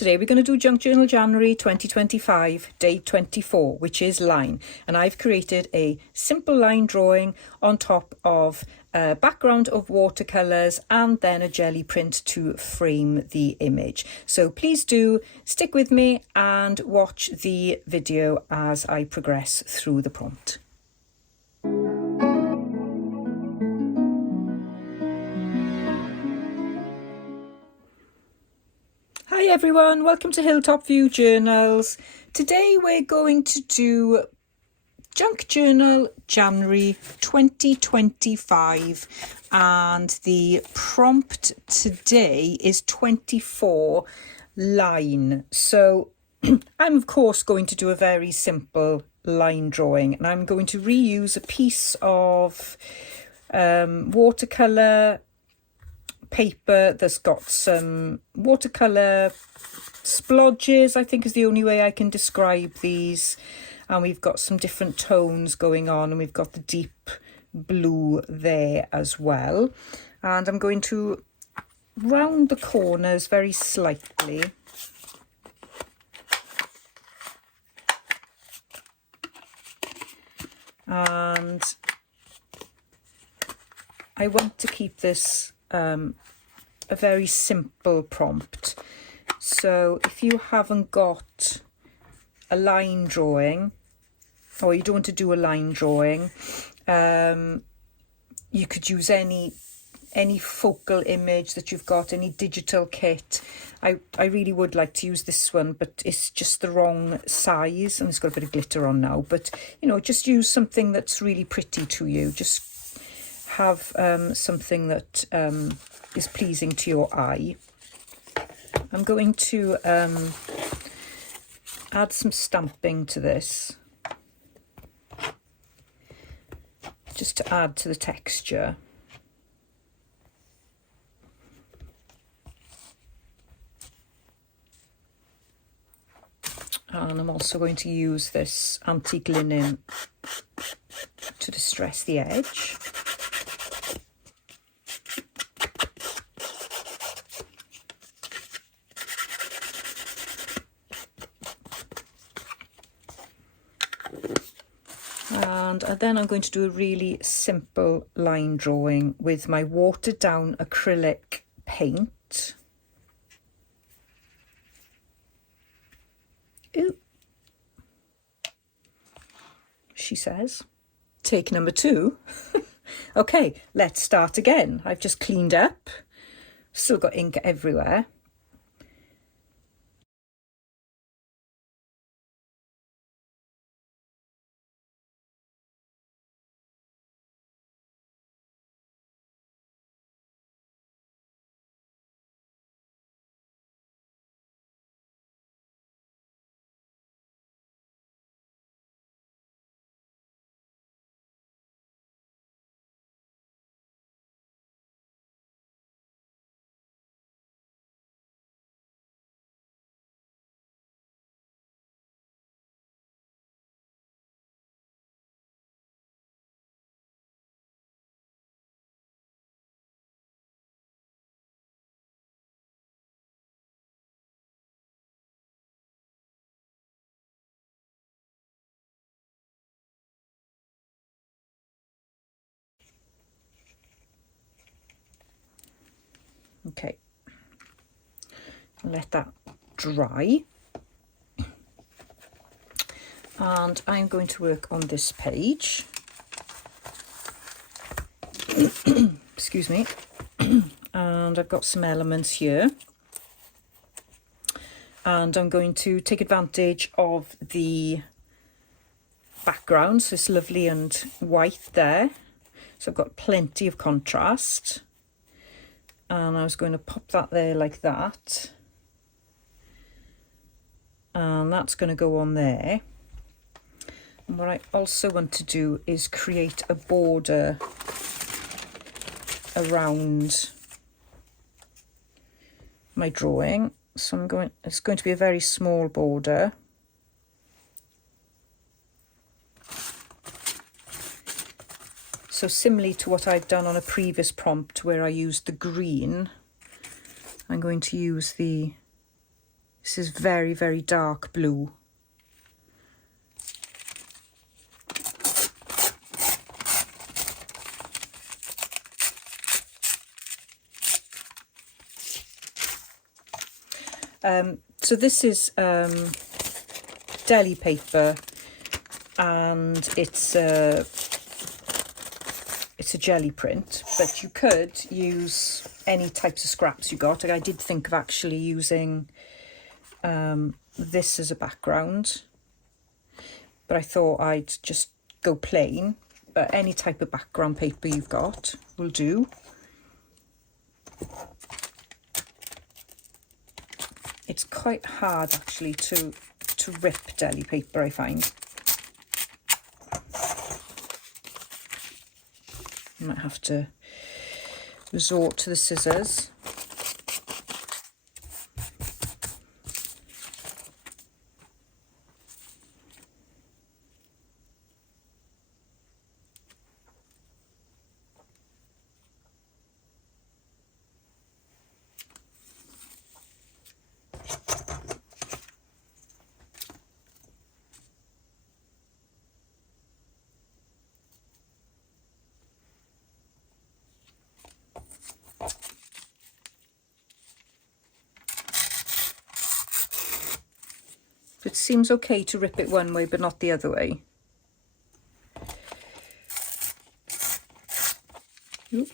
Today we're going to do Junk Journal January 2025, day 24, which is line. And I've created a simple line drawing on top of a background of watercolours and then a jelly print to frame the image. So please do stick with me and watch the video as I progress through the prompt. Hi everyone, welcome to Hilltop View Journals. Today we're going to do Junk Journal January 2025 and the prompt today is 24 line. So I'm of course going to do a very simple line drawing and I'm going to reuse a piece of watercolour paper that's got some watercolour splodges, I think is the only way I can describe these, and we've got some different tones going on and we've got the deep blue there as well, and I'm going to round the corners very slightly and I want to keep this a very simple prompt. So if you haven't got a line drawing or you don't want to do a line drawing, you could use any focal image that you've got, any digital kit. I really would like to use this one, but it's just the wrong size and it's got a bit of glitter on now, but you know, just use something that's really pretty to you. Just have something that is pleasing to your eye. I'm going to add some stamping to this just to add to the texture. And I'm also going to use this antique linen to distress the edge. And then I'm going to do a really simple line drawing with my watered down acrylic paint. Ooh, she says. Take number 2. Okay, let's start again. I've just cleaned up, still got ink everywhere. Okay, let that dry, and I'm going to work on this page. Excuse me. And I've got some elements here, and I'm going to take advantage of the background, so it's lovely and white there, so I've got plenty of contrast. And I was going to pop that there like that. And that's going to go on there. And what I also want to do is create a border around my drawing. So it's going to be a very small border. So similarly to what I've done on a previous prompt where I used the green, I'm going to use the This is very, very dark blue. So this is deli paper, and it's a jelly print, but you could use any types of scraps you got. I did think of actually using this as a background, but I thought I'd just go plain, but any type of background paper you've got will do. It's quite hard actually to rip deli paper, I find. You might have to resort to the scissors. It seems okay to rip it one way but not the other way. Oop.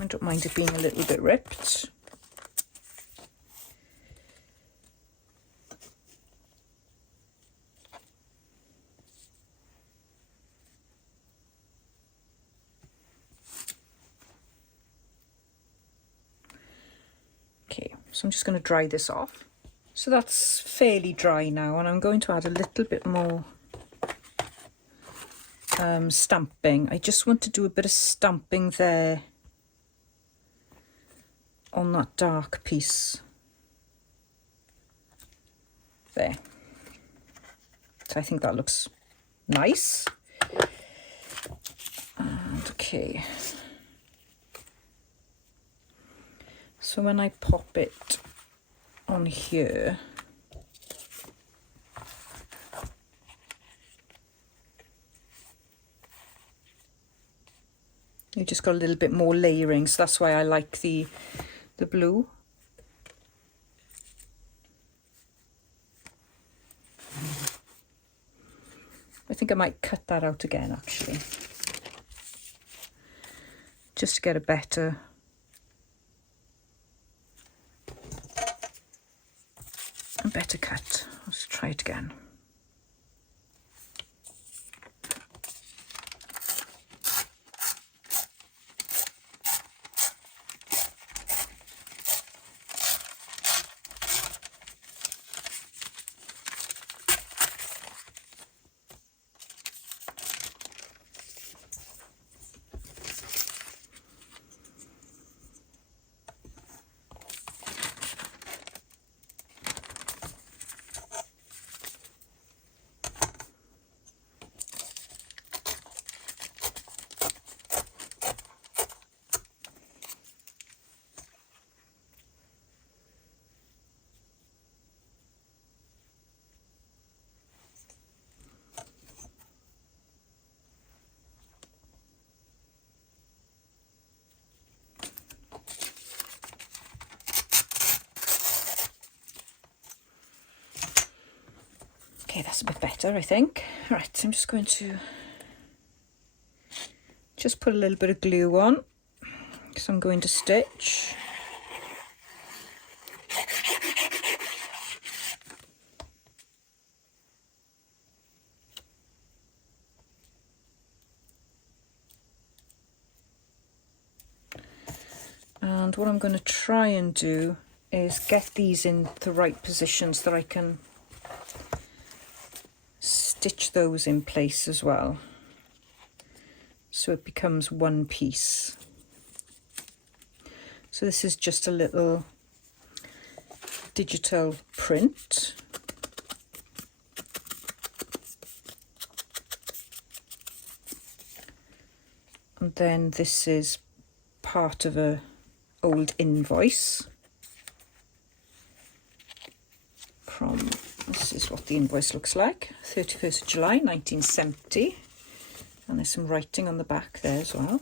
I don't mind it being a little bit ripped. So I'm just going to dry this off. So that's fairly dry now, and I'm going to add a little bit more stamping. I just want to do a bit of stamping there on that dark piece. There. So I think that looks nice. And okay. So when I pop it on here, you just got a little bit more layering, so that's why I like the blue. I think I might cut that out again actually, just to get a better cut. Let's try it again. Okay, that's a bit better, I think. Right, I'm just going to just put a little bit of glue on, because I'm going to stitch. And what I'm going to try and do is get these in the right position so that I can stitch those in place as well, so it becomes one piece. So this is just a little digital print. And then this is part of a old invoice from, this is what the invoice looks like, 31st of July 1970, and there's some writing on the back there as well.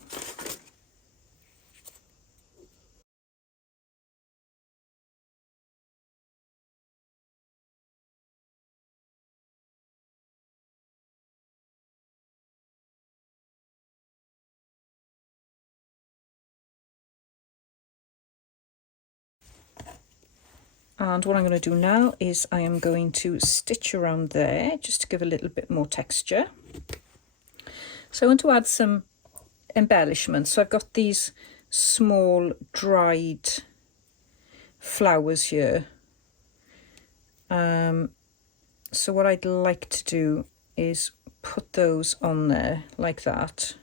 And what I'm going to do now is I am going to stitch around there just to give a little bit more texture. So I want to add some embellishments. So I've got these small dried flowers here. So what I'd like to do is put those on there like that.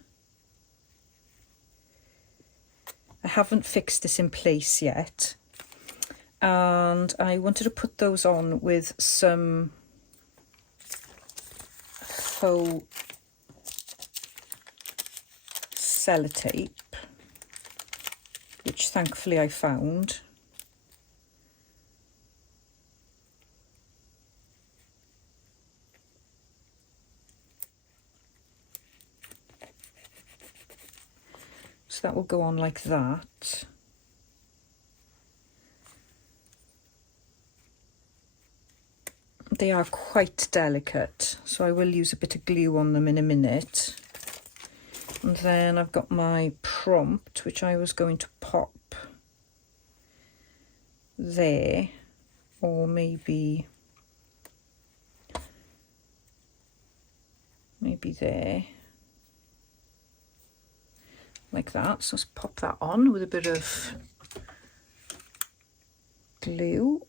I haven't fixed this in place yet. And I wanted to put those on with some faux sellotape, which thankfully I found. So that will go on like that. They are quite delicate, so I will use a bit of glue on them in a minute. And then I've got my prompt, which I was going to pop there, or maybe there, like that. So let's pop that on with a bit of glue.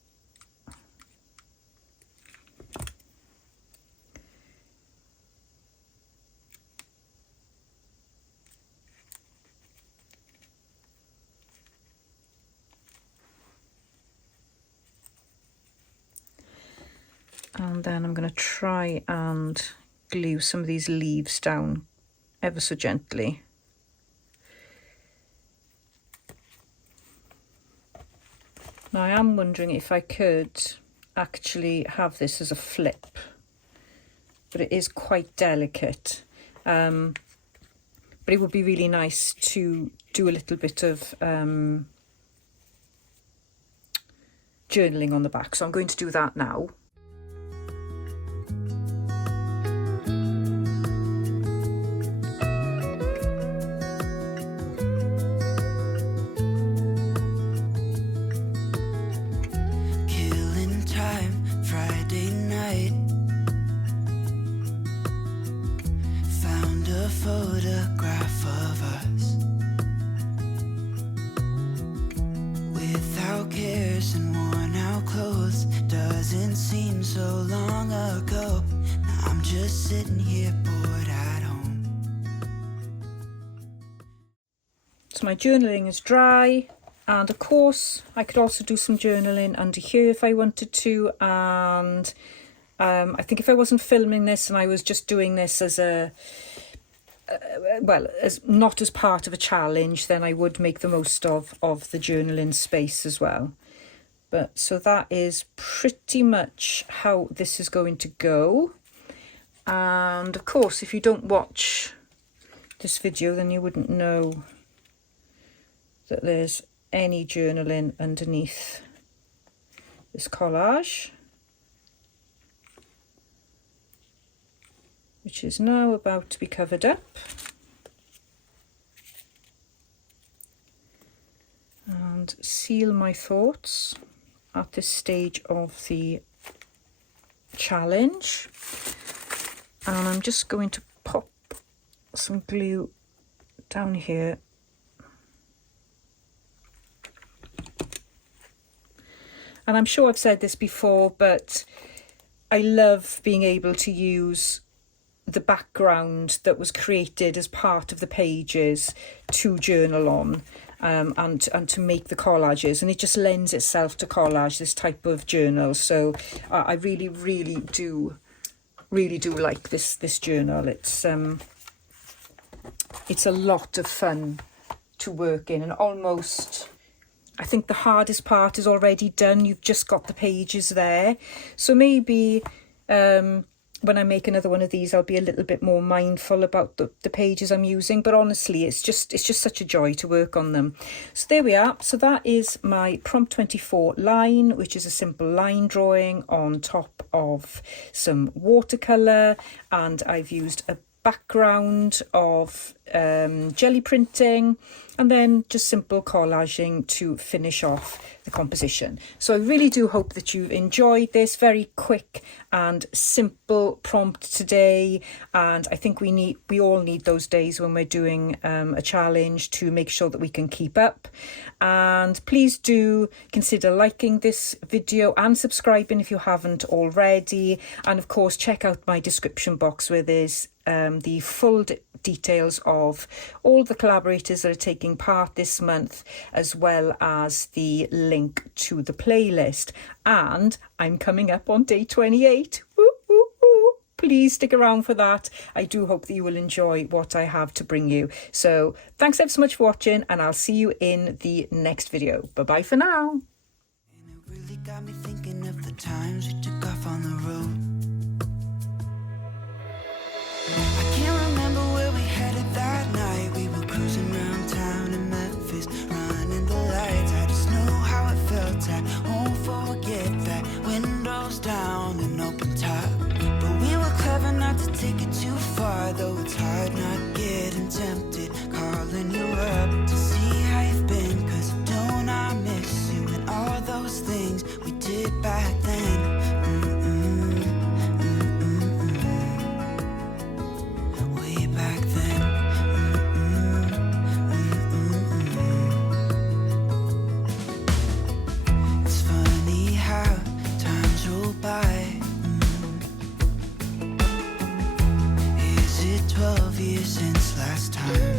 And then I'm going to try and glue some of these leaves down ever so gently. Now I am wondering if I could actually have this as a flip, but it is quite delicate. But it would be really nice to do a little bit of journaling on the back, so I'm going to do that now. Photograph of us without cares and worn out clothes. Doesn't seem so long ago. Now I'm just sitting here bored at home. So my journaling is dry, and of course I could also do some journaling under here if I wanted to. And I think if I wasn't filming this and I was just doing this as a well, as not as part of a challenge, then I would make the most of the journaling space as well. But so that is pretty much how this is going to go. And of course, if you don't watch this video, then you wouldn't know that there's any journaling underneath this collage, which is now about to be covered up. And seal my thoughts at this stage of the challenge. And I'm just going to pop some glue down here. And I'm sure I've said this before, but I love being able to use the background that was created as part of the pages to journal on, and to make the collages, and it just lends itself to collage, this type of journal. So I really do like this journal. It's a lot of fun to work in, and almost I think the hardest part is already done. You've just got the pages there. So maybe when I make another one of these, I'll be a little bit more mindful about the pages I'm using. But honestly, it's just such a joy to work on them. So there we are. So that is my prompt 24 line, which is a simple line drawing on top of some watercolour. And I've used a background of jelly printing, and then just simple collaging to finish off the composition. So I really do hope that you've enjoyed this very quick and simple prompt today, and I think we all need those days when we're doing a challenge to make sure that we can keep up. And please do consider liking this video and subscribing if you haven't already, and of course check out my description box where there's the full details of all the collaborators that are taking part this month, as well as the link to the playlist. And I'm coming up on day 28. Woo, woo, woo. Please stick around for that. I do hope that you will enjoy what I have to bring you. So thanks ever so much for watching, and I'll see you in the next video. Bye bye for now. And it really got me thinking of the times we took off on the road. I can't remember where we headed that night. We were cruising around town in Memphis, running the lights. I just know how it felt. I won't forget that. Windows down and open top. But we were clever not to take it too far, though it's hard not getting tempted. Calling you up to see how you've been, 'cause don't I miss you and all those things we did back then. Since last time